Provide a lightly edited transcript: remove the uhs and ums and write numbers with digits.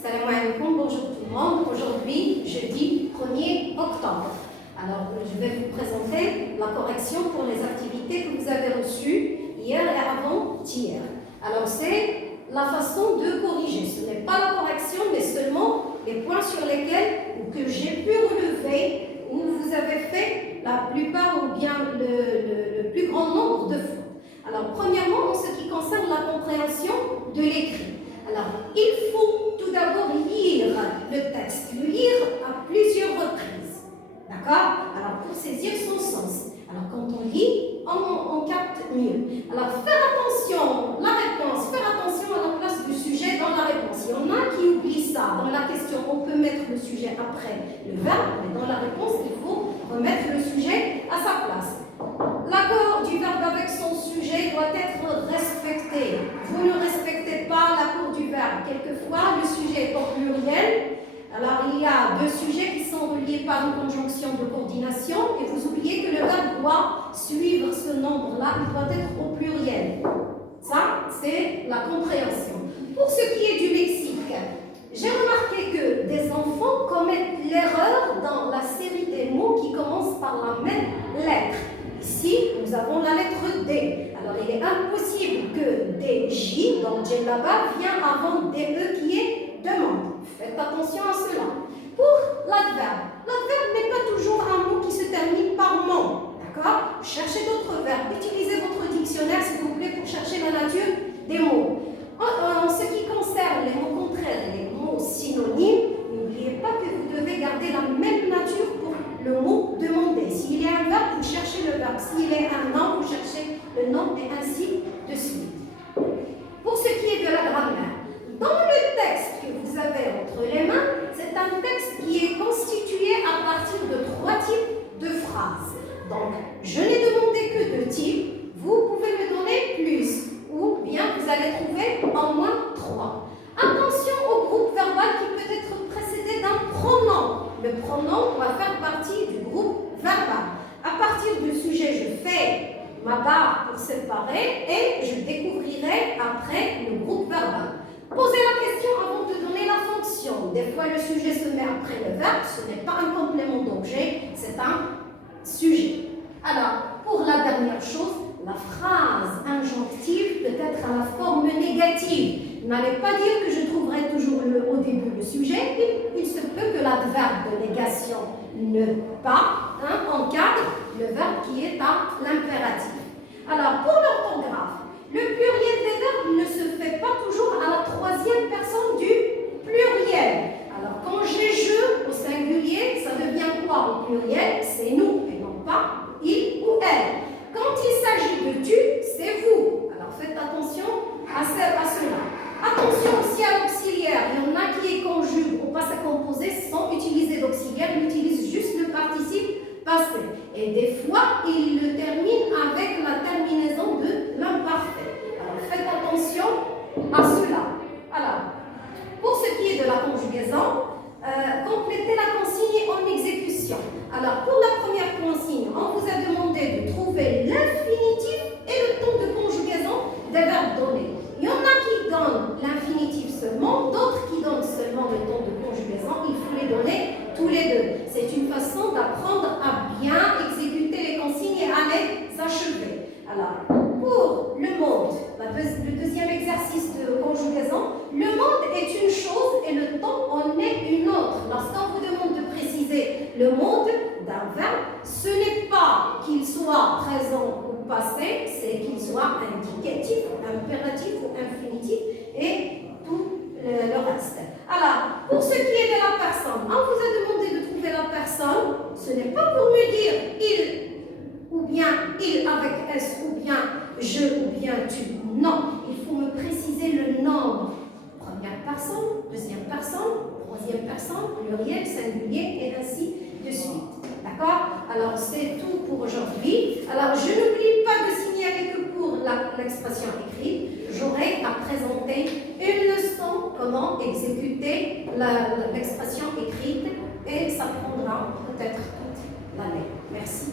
Salam alaikum, bonjour tout le monde. Aujourd'hui, jeudi 1er octobre. Alors, je vais vous présenter la correction pour les activités que vous avez reçues hier et avant-hier. Alors, c'est la façon de corriger. Ce n'est pas la correction, mais seulement les points sur lesquels ou que j'ai pu relever où vous avez fait la plupart ou bien le plus grand nombre de fautes. Alors, premièrement, en ce qui concerne la compréhension de l'écrit. Alors, il faut tout d'abord lire le texte, le lire à plusieurs reprises. D'accord? Alors, pour saisir son sens. Alors, quand on lit, on capte mieux. Alors, faire attention, la réponse, faire attention à la place du sujet dans la réponse. Il y en a qui oublient ça. Dans la question, on peut mettre le sujet après le verbe, mais dans la réponse, il faut remettre le sujet à sa place. L'accord du verbe avec son sujet doit être respecté. Vous ne respectez pas l'accord du verbe. Quelquefois, le sujet est au pluriel. Alors, il y a deux sujets qui sont reliés par une conjonction de coordination et vous oubliez que le verbe doit suivre ce nombre-là, il doit être au pluriel. Ça, c'est la compréhension. Pour ce qui est du lexique, j'ai remarqué que des enfants commettent l'erreur dans la série des mots qui commencent par la même lettre. Ici, nous avons la lettre D. Alors, il est impossible que DJ, donc Djellaba, vient avant DE qui est demande. Faites attention à cela. Pour l'adverbe, l'adverbe n'est pas toujours un mot qui se termine par mon. D'accord? Cherchez d'autres verbes. Utilisez votre dictionnaire, s'il vous plaît, pour chercher la nature des mots. En ce qui concerne les mots contraires et les mots synonymes, n'oubliez pas que vous devez garder la même nature pour le mot demander. S'il y a un verbe, vous cherchez le verbe. S'il y a un nom, vous cherchez le nom et ainsi de suite. Pour ce qui est de la grammaire, dans le texte que vous avez entre les mains, c'est un texte qui est constitué à partir de 3 types de phrases. Donc, je n'ai demandé que 2 types. Vous pouvez me donner plus ou bien vous allez trouver en moins 3. Attention au groupe verbal qui peut être précédé d'un pronom. Le pronom doit faire partie du groupe verbal. À partir du sujet, je fais ma barre pour séparer et je découvrirai après le groupe verbal. Posez la question avant de donner la fonction. Des fois, le sujet se met après le verbe. Ce n'est pas un complément d'objet, c'est un sujet. Alors, pour la dernière chose, la phrase injonctive peut être à la forme négative. N'allez pas dire que je trouverai toujours au début le sujet. Il se peut que l'adverbe de négation ne pas encadre le verbe qui est à l'impératif. Alors, pour l'orthographe, le pluriel des verbes ne se fait pas toujours à la 3e personne du pluriel. Alors, quand j'ai je au singulier, ça devient quoi au pluriel? C'est nous et non pas il ou elle. Quand il s'agit de tu, c'est vous. Alors, faites attention à cela. Attention aussi à l'auxiliaire. Il y en a qui conjuguent au passé composé sans utiliser d'auxiliaire, ils utilisent juste le participe passé. Et des fois, ils le terminent avec la terminaison de l'imparfait. Alors, faites attention à cela. Alors, pour ce qui est de la conjugaison, complétez la consigne en exécution. Alors, pour la première consigne, on vous a demandé de trouver l'infinitif et le temps de conjugaison des verbes donnés. Il y en a qui donnent l'infinitif seulement, d'autres qui donnent seulement le temps de conjugaison. Il faut les donner tous les deux. C'est une façon d'apprendre à bien exécuter les consignes et à les achever. Alors, pour le monde, le deuxième exercice de conjugaison, le monde est une chose et le temps en est une autre. Lorsqu'on vous demande de préciser le monde d'un verbe, ce n'est pas qu'il soit présent ou passé, c'est qu'il soit indicatif, impératif ou infinitif et tout le reste. Alors, pour ce qui est de la personne, on vous a demandé de trouver la personne, ce n'est pas pour me dire il ou bien il avec S ou bien je ou bien tu. Non, il faut me préciser le nombre. Première personne, deuxième personne, troisième personne, pluriel, singulier et ainsi de suite. D'accord? Alors, c'est tout pour aujourd'hui. Alors, je n'oublie pas de signaler que pour l'expression écrite, j'aurai à présenter une leçon comment exécuter l'expression écrite et ça prendra peut-être toute l'année. Merci.